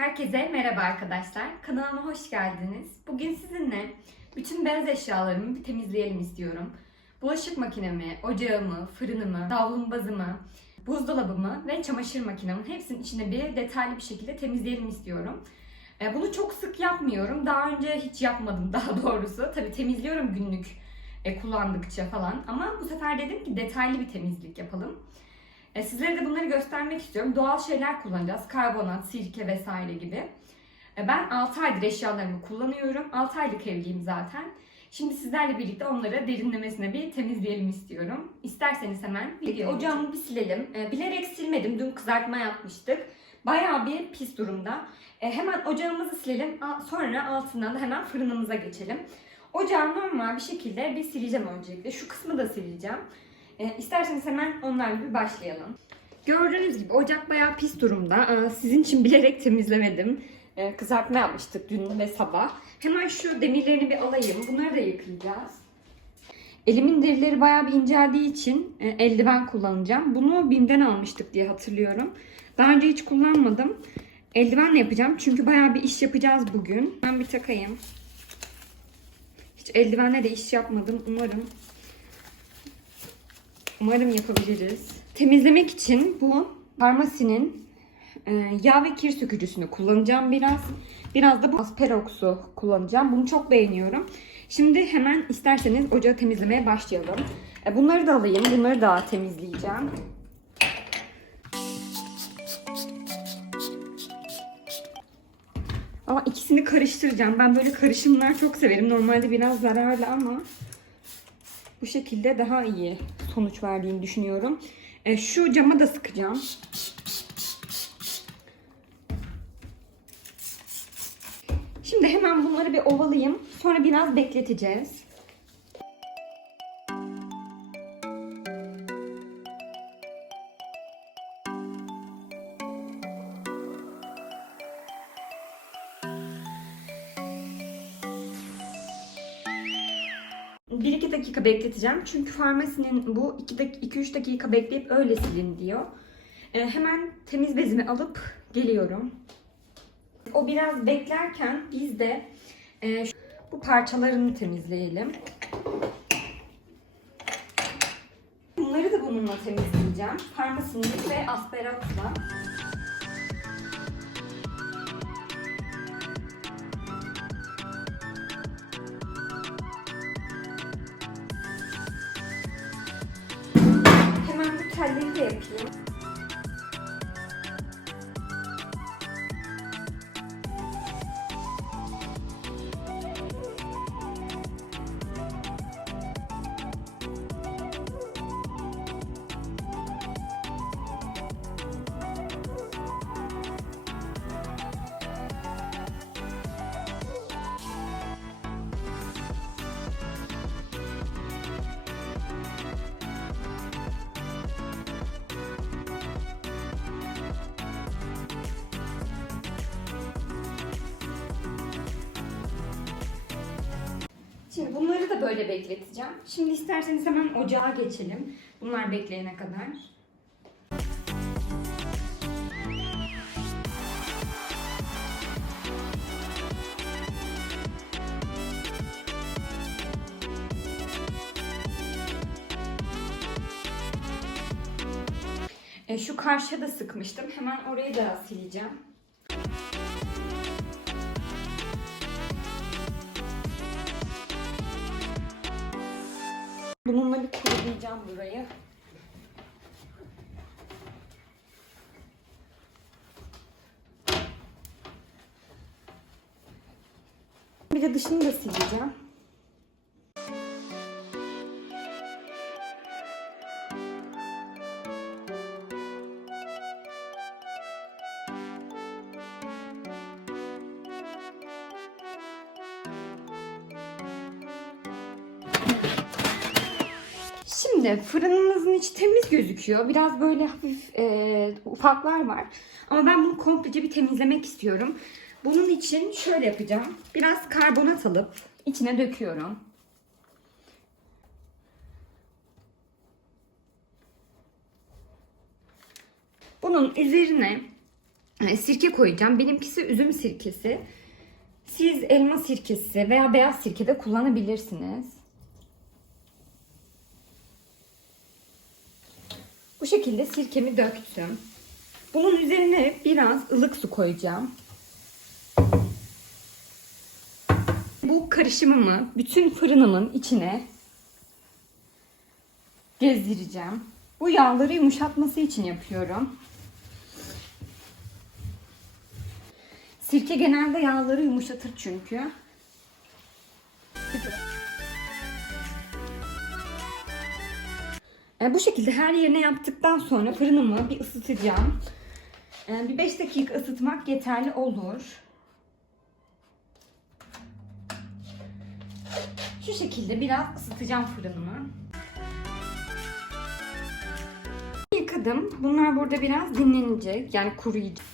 Herkese merhaba arkadaşlar. Kanalıma hoş geldiniz. Bugün sizinle bütün beyaz eşyalarımı bir temizleyelim istiyorum. Bulaşık makinemi, ocağımı, fırınımı, davlumbazımı, buzdolabımı ve çamaşır makinemi hepsinin içine bir detaylı bir şekilde temizleyelim istiyorum. E, Bunu çok sık yapmıyorum. Daha önce hiç yapmadım daha doğrusu. Tabii temizliyorum günlük e, kullandıkça falan. Ama bu sefer dedim ki detaylı bir temizlik yapalım. E, sizlere de bunları göstermek istiyorum. Doğal şeyler kullanacağız. Karbonat, sirke vesaire gibi. E, ben 6 aydır eşyalarımı kullanıyorum. 6 aylık evliyim zaten. Şimdi sizlerle birlikte onları derinlemesine bir temizleyelim istiyorum. İsterseniz hemen bir ocağımı bir silelim. E, bilerek silmedim. Dün kızartma yapmıştık. Bayağı bir pis durumda. E, hemen ocağımızı silelim. Sonra altından da hemen fırınımıza geçelim. Ocağı normal bir şekilde bir sileceğim öncelikle. Şu kısmı da sileceğim. E, isterseniz hemen onlarla bir başlayalım. Gördüğünüz gibi ocak bayağı pis durumda. Aa, Sizin için bilerek temizlemedim. E, kızartma yapmıştık dün ve sabah. Hemen şu demirlerini bir alayım. Bunları da yıkayacağız. Elimin derileri bayağı bir inceldiği için e, eldiven kullanacağım. Bunu BİM'den almıştık diye hatırlıyorum. Daha önce hiç kullanmadım. Eldivenle yapacağım çünkü bayağı bir iş yapacağız bugün. Ben bir takayım. Hiç eldivenle de iş yapmadım. Umarım Umarım yapabiliriz. Temizlemek için bu farmasinin e, yağ ve kir sökücüsünü kullanacağım biraz. Biraz da bu asperoksu kullanacağım. Bunu çok beğeniyorum. Şimdi hemen isterseniz ocağı temizlemeye başlayalım. E, bunları da alayım. Bunları da temizleyeceğim. Ama ikisini karıştıracağım. Ben böyle karışımlar çok severim. Normalde biraz zararlı ama bu şekilde daha iyi sonuç verdiğini düşünüyorum. E, şu cama da sıkacağım. Şimdi hemen bunları bir ovalayayım. Sonra biraz bekleteceğiz. Dakika bekleteceğim. Çünkü farmasinin bu 2-3 dakika bekleyip öyle silin diyor. Ee, hemen temiz bezimi alıp geliyorum. O biraz beklerken biz de e, şu- bu parçalarını temizleyelim. Bunları da bununla temizleyeceğim. Farmasinin ve asperatla. Yapayım. Böyle bekleteceğim. Şimdi isterseniz hemen ocağa geçelim. Bunlar bekleyene kadar. E, şu karşıya da sıkmıştım. Hemen orayı da sileceğim. Bununla bir kurulayacağım burayı. Bir de dışını da sileceğim. Şimdi fırınınızın içi temiz gözüküyor. Biraz böyle hafif e, ufaklar var. Ama ben bunu komplece bir temizlemek istiyorum. Bunun için şöyle yapacağım. Biraz karbonat alıp içine döküyorum. Bunun üzerine e, sirke koyacağım. Benimkisi üzüm sirkesi. Siz elma sirkesi veya beyaz sirke de kullanabilirsiniz. Bu şekilde sirkemi döktüm. Bunun üzerine biraz ılık su koyacağım. Bu karışımımı bütün fırınımın içine gezdireceğim. Bu yağları yumuşatması için yapıyorum. Sirke genelde yağları yumuşatır çünkü. E, bu şekilde her yerine yaptıktan sonra fırınımı bir ısıtacağım. E, bir 5 dakika ısıtmak yeterli olur. Şu şekilde biraz ısıtacağım fırınımı. Yıkadım. Bunlar burada biraz dinlenecek. Yani kuruyacak.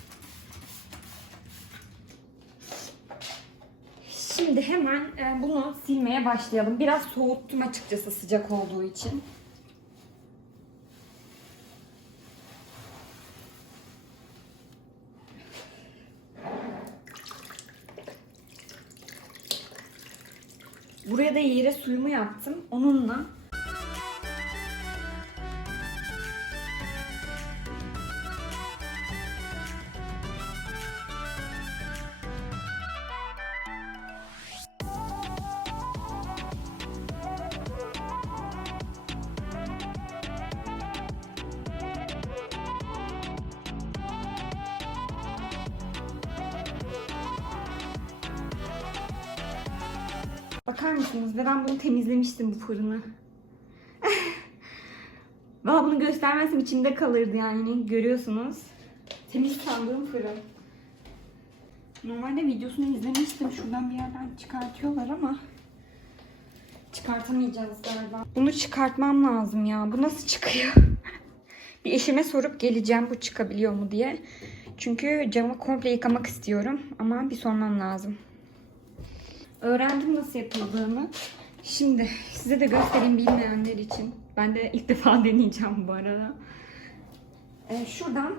Şimdi hemen e, bunu silmeye başlayalım. Biraz soğuttum açıkçası sıcak olduğu için. Da yere suyumu yaptım. Onunla Bakar mısınız? Ve ben bunu temizlemiştim bu fırını. Valla bunu göstermezsem içinde kalırdı yani. Görüyorsunuz. Temiz sandığım fırın. Normalde videosunu izlemiştim. Şuradan bir yerden çıkartıyorlar ama çıkartamayacağız galiba. Bunu çıkartmam lazım ya. Bu nasıl çıkıyor? bir eşime sorup geleceğim bu çıkabiliyor mu diye. Çünkü camı komple yıkamak istiyorum ama bir sormam lazım. Öğrendim nasıl yapıldığını. Şimdi size de göstereyim bilmeyenler için. Ben de ilk defa deneyeceğim bu arada. Ee, şuradan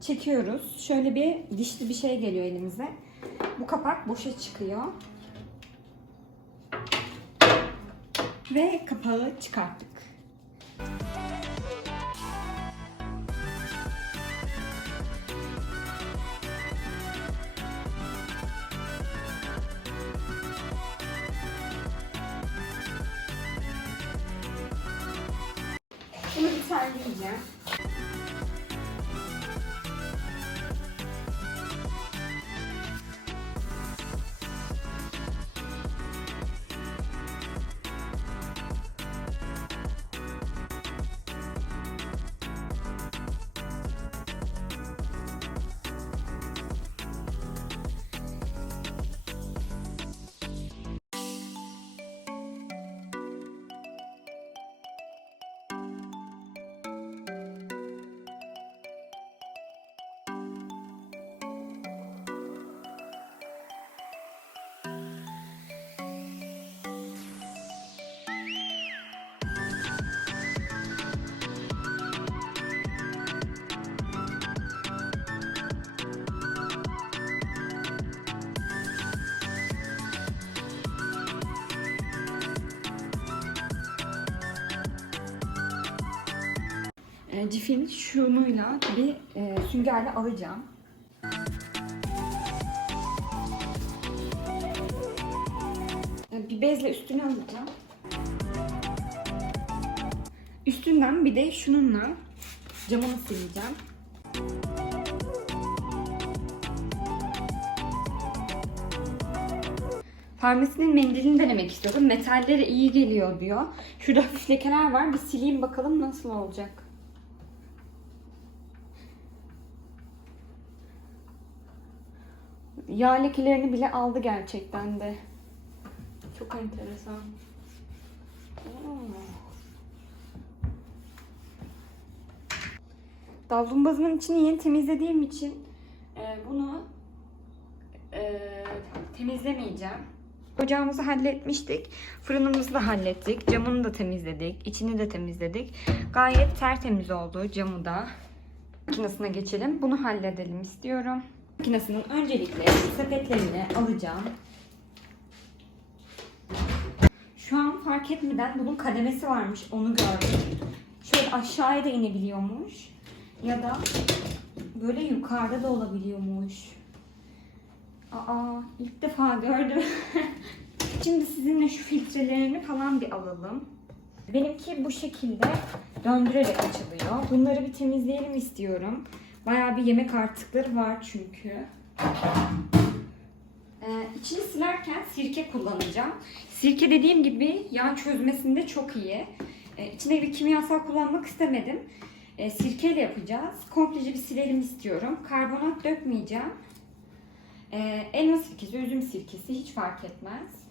çekiyoruz. Şöyle bir dişli bir şey geliyor elimize. Bu kapak boşa çıkıyor. Ve kapağı çıkarttık. Bunu bir sergileyeceğim. E, cifin şunuyla bir e, süngerle alacağım. E, bir bezle üstüne alacağım. Üstünden bir de şununla camını sileceğim. Farmasinin mendilini denemek istiyordum. Metallere iyi geliyor diyor. Şurada hafif lekeler var. Bir sileyim bakalım nasıl olacak. Yağ lekelerini bile aldı gerçekten de. Çok enteresan. Oo. Davlumbazımın içini yeni temizlediğim için e, bunu e, temizlemeyeceğim. Ocağımızı halletmiştik. Fırınımızı da hallettik. Camını da temizledik. içini de temizledik. Gayet tertemiz oldu camı da. makinesine geçelim. Bunu halledelim istiyorum. Makinesinin öncelikle sepetlerini alacağım. Şu an fark etmeden bunun kademesi varmış. Onu gördüm. Şöyle aşağıya da inebiliyormuş. Ya da böyle yukarıda da olabiliyormuş. Aa ilk defa gördüm. Şimdi sizinle şu filtrelerini falan bir alalım. Benimki bu şekilde döndürerek açılıyor. Bunları bir temizleyelim istiyorum. Bayağı bir yemek artıkları var çünkü. Ee, içini silerken sirke kullanacağım. Sirke dediğim gibi yağ çözmesinde çok iyi. Ee, içine bir kimyasal kullanmak istemedim. Ee, sirkeyle yapacağız. Komplece bir silelim istiyorum. Karbonat dökmeyeceğim. Ee, elma sirkesi, üzüm sirkesi hiç fark etmez.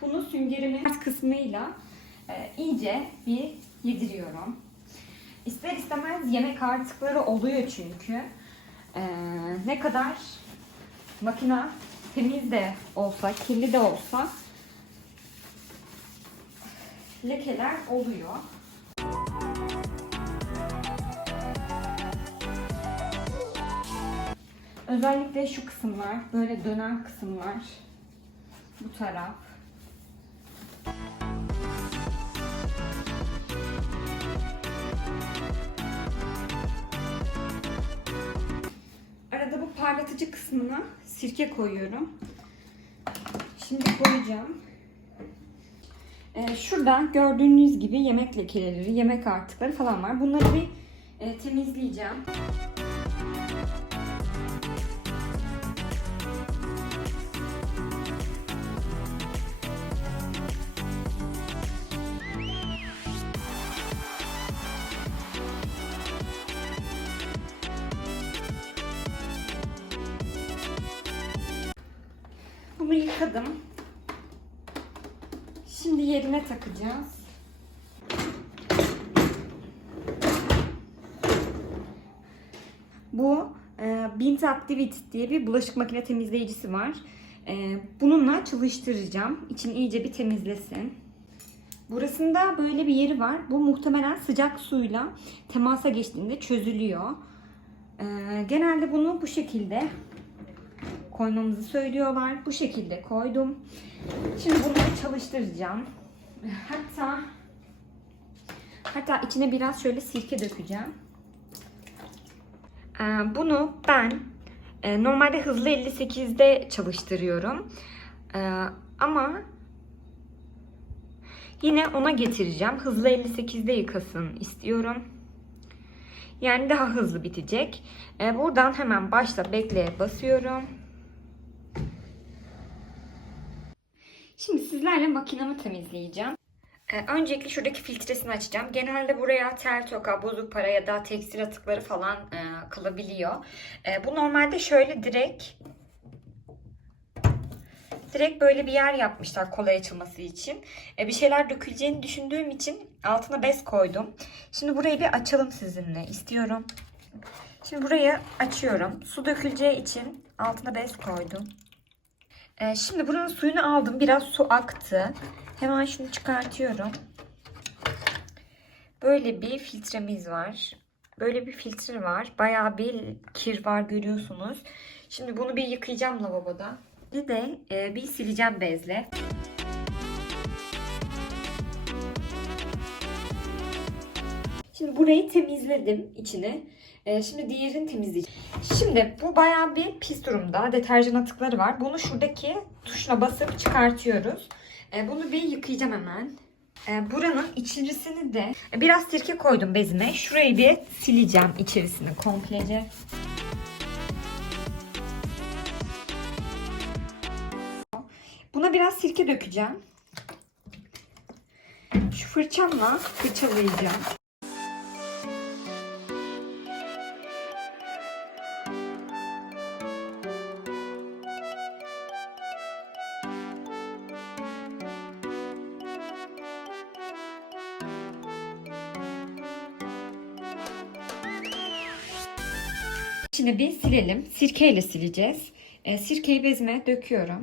Bunu süngerimin alt kısmıyla e, iyice bir yediriyorum. İster istemez yemek artıkları oluyor çünkü. Ee, ne kadar makina temiz de olsa, kirli de olsa lekeler oluyor. Özellikle şu kısımlar, böyle dönen kısımlar, bu taraf. Parlatıcı kısmına sirke koyuyorum. Şimdi koyacağım. Ee, şurada gördüğünüz gibi yemek lekeleri, yemek artıkları falan var. Bunları bir e, temizleyeceğim. Yıkadım. Şimdi yerine takacağız. Bu e, Bint Activity diye bir bulaşık makine temizleyicisi var. E, bununla çalıştıracağım. İçini iyice bir temizlesin. Burasında böyle bir yeri var. Bu muhtemelen sıcak suyla temasa geçtiğinde çözülüyor. E, genelde bunu bu şekilde koymamızı söylüyorlar. Bu şekilde koydum. Şimdi bunları çalıştıracağım. Hatta hatta içine biraz şöyle sirke dökeceğim. Ee, Bunu ben e, normalde hızlı 58'de çalıştırıyorum. Ee, Ama yine ona getireceğim. Hızlı 58'de yıkasın istiyorum. Yani daha hızlı bitecek. Ee, Buradan hemen başta bekleye basıyorum. Şimdi sizlerle makinamı temizleyeceğim. Ee, öncelikle şuradaki filtresini açacağım. Genelde buraya tel toka, bozuk para ya da tekstil atıkları falan e, kalabiliyor. E, bu normalde şöyle direkt direkt böyle bir yer yapmışlar kolay açılması için. E, bir şeyler döküleceğini düşündüğüm için altına bez koydum. Şimdi burayı bir açalım sizinle istiyorum. Şimdi burayı açıyorum. Su döküleceği için altına bez koydum. Ee, şimdi buranın suyunu aldım. Biraz su aktı. Hemen şunu çıkartıyorum. Böyle bir filtremiz var. Böyle bir filtre var. Bayağı bir kir var görüyorsunuz. Şimdi bunu bir yıkayacağım lavaboda. Bir de e, bir sileceğim bezle. Şimdi burayı temizledim içini. Ee, şimdi diğerini temizleyeceğim. Şimdi bu bayağı bir pis durumda. Deterjan atıkları var. Bunu şuradaki tuşuna basıp çıkartıyoruz. Ee, bunu bir yıkayacağım hemen. Ee, buranın içerisini de biraz sirke koydum bezine. Şurayı bir sileceğim içerisini komplece. Buna biraz sirke dökeceğim. Şu fırçamla fırçalayacağım. Şimdi bir silelim. Sirkeyle sileceğiz. E, sirkeyi bezime döküyorum.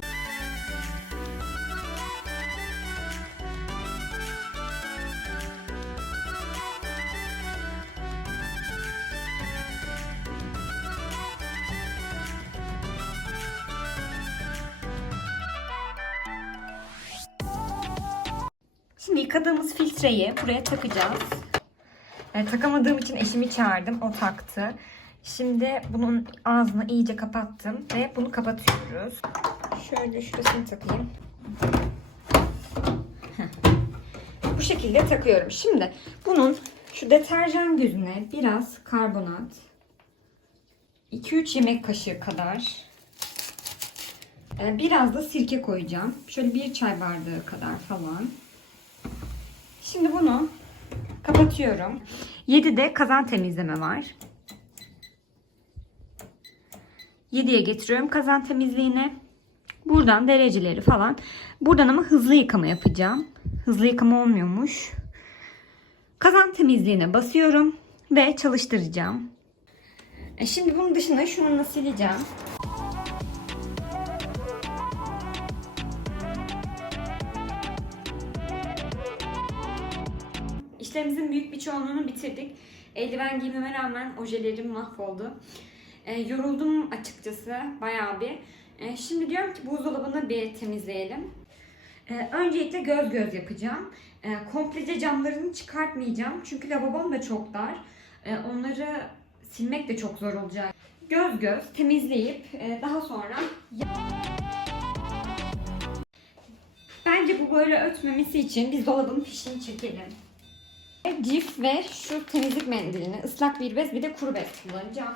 Şimdi yıkadığımız filtreyi buraya takacağız. E, takamadığım için eşimi çağırdım. O taktı. Şimdi bunun ağzını iyice kapattım ve bunu kapatıyoruz. Şöyle şurasını takayım. Bu şekilde takıyorum. Şimdi bunun şu deterjan gözüne biraz karbonat 2-3 yemek kaşığı kadar e, biraz da sirke koyacağım. Şöyle bir çay bardağı kadar falan. Şimdi bunu kapatıyorum. 7'de kazan temizleme var. 7'ye getiriyorum kazan temizliğine. Buradan dereceleri falan. Buradan ama hızlı yıkama yapacağım. Hızlı yıkama olmuyormuş. Kazan temizliğine basıyorum ve çalıştıracağım. E şimdi bunun dışında şunu sileceğim. İşlerimizin büyük bir çoğunluğunu bitirdik. Eldiven giymeme rağmen ojelerim mahvoldu. E, yoruldum açıkçası bayağı bir. E, şimdi diyorum ki buzdolabını bir temizleyelim. E, öncelikle göz göz yapacağım. E, komplece camlarını çıkartmayacağım. Çünkü lavabom da çok dar. E, onları silmek de çok zor olacak. Göz göz temizleyip e, daha sonra Bence bu böyle ötmemesi için biz dolabın fişini çekelim. Cif ve şu temizlik mendilini, ıslak bir bez bir de kuru bez kullanacağım.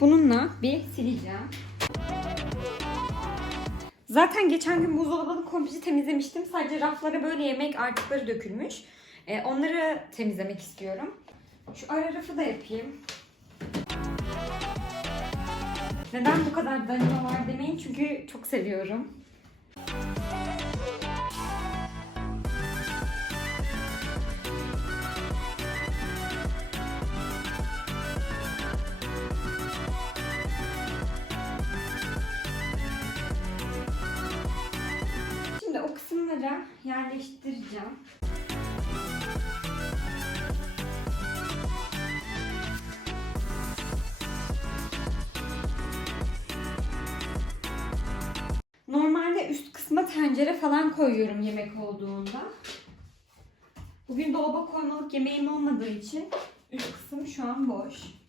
Bununla bir sileceğim. Zaten geçen gün buzdolabını komple temizlemiştim. Sadece raflara böyle yemek artıkları dökülmüş. Ee, onları temizlemek istiyorum. Şu ara rafı da yapayım. Neden bu kadar danima var demeyin çünkü çok seviyorum. Yerleştireceğim. Normalde üst kısma tencere falan koyuyorum yemek olduğunda. Bugün dolaba koymalık yemeğim olmadığı için üst kısım şu an boş.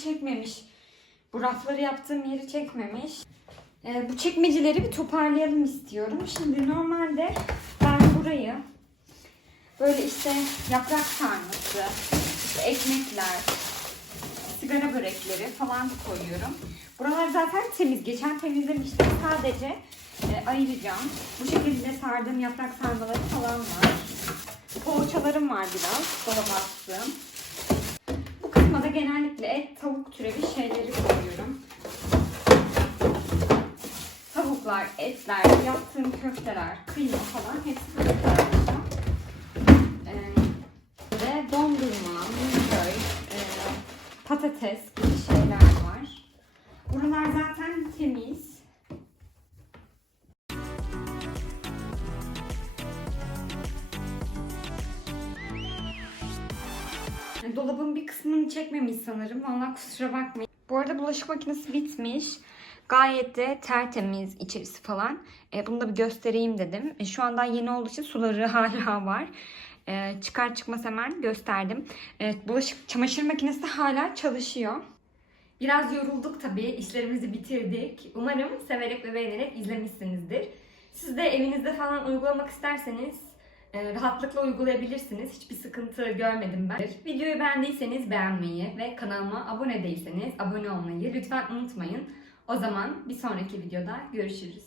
Çekmemiş. Bu rafları yaptığım yeri çekmemiş. Ee, bu çekmeceleri bir toparlayalım istiyorum. Şimdi normalde ben burayı böyle işte yaprak sarması, işte ekmekler, sigara börekleri falan koyuyorum. Buralar zaten temiz. Geçen temizlemiştim. Sadece e, ayıracağım. Bu şekilde sardığım yaprak sarmaları falan var. Poğaçalarım var biraz. Dolaba attım. Genellikle et, tavuk türevi şeyleri koyuyorum. Tavuklar, etler, yaptığım köfteler, kıyma falan hepsi burada. Ee, ve dondurma, muzköy, e, patates gibi şeyler var. Buralar zaten temiz. dolabın bir kısmını çekmemiş sanırım. Vallahi kusura bakmayın. Bu arada bulaşık makinesi bitmiş. Gayet de tertemiz içerisi falan. E, bunu da bir göstereyim dedim. E, şu anda yeni olduğu için suları hala var. E, çıkar çıkmaz hemen gösterdim. Evet, bulaşık çamaşır makinesi hala çalışıyor. Biraz yorulduk tabii. İşlerimizi bitirdik. Umarım severek ve beğenerek izlemişsinizdir. Siz de evinizde falan uygulamak isterseniz e, rahatlıkla uygulayabilirsiniz. Hiçbir sıkıntı görmedim ben. Videoyu beğendiyseniz beğenmeyi ve kanalıma abone değilseniz abone olmayı lütfen unutmayın. O zaman bir sonraki videoda görüşürüz.